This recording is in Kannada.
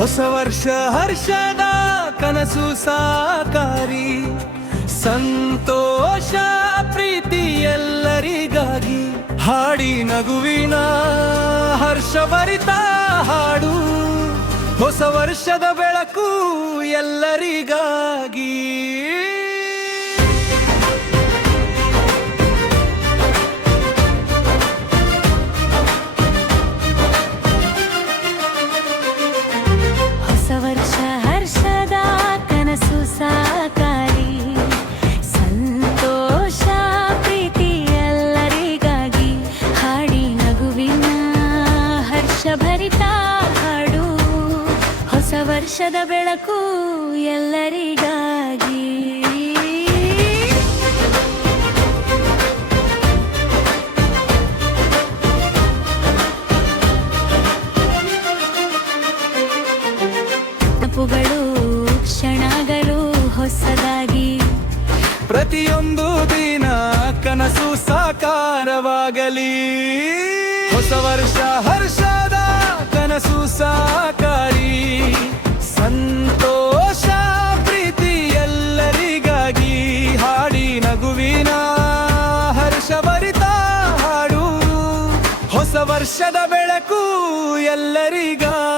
ಹೊಸ ವರ್ಷ ಹರ್ಷದ ಕನಸು ಸಾಕಾರಿ. ಸಂತೋಷ ಪ್ರೀತಿ ಎಲ್ಲರಿಗಾಗಿ ಹಾಡಿ ನಗುವಿನ ಹರ್ಷಭರಿತ ಹಾಡು. ಹೊಸ ವರ್ಷದ ಬೆಳಕು ಎಲ್ಲರಿಗಾಗಿ. ವರ್ಷದ ಬೆಳಕು ಎಲ್ಲರಿಗಾಗಿ. ತಪ್ಪುಗಳು ಕ್ಷಣಗಳು ಹೊಸದಾಗಿ. ಪ್ರತಿಯೊಂದು ದಿನ ಕನಸು ಸಾಕಾರವಾಗಲಿ. ಹೊಸ ವರ್ಷ ಹರ್ಷದ ಸಂತೋಷ ಪ್ರೀತಿ ಎಲ್ಲರಿಗಾಗಿ ಹಾಡಿ ನಗುವಿನ ಹರ್ಷಭರಿತ ಹಾಡು. ಹೊಸ ವರ್ಷದ ಬೆಳಕು ಎಲ್ಲರಿಗಾಗಿ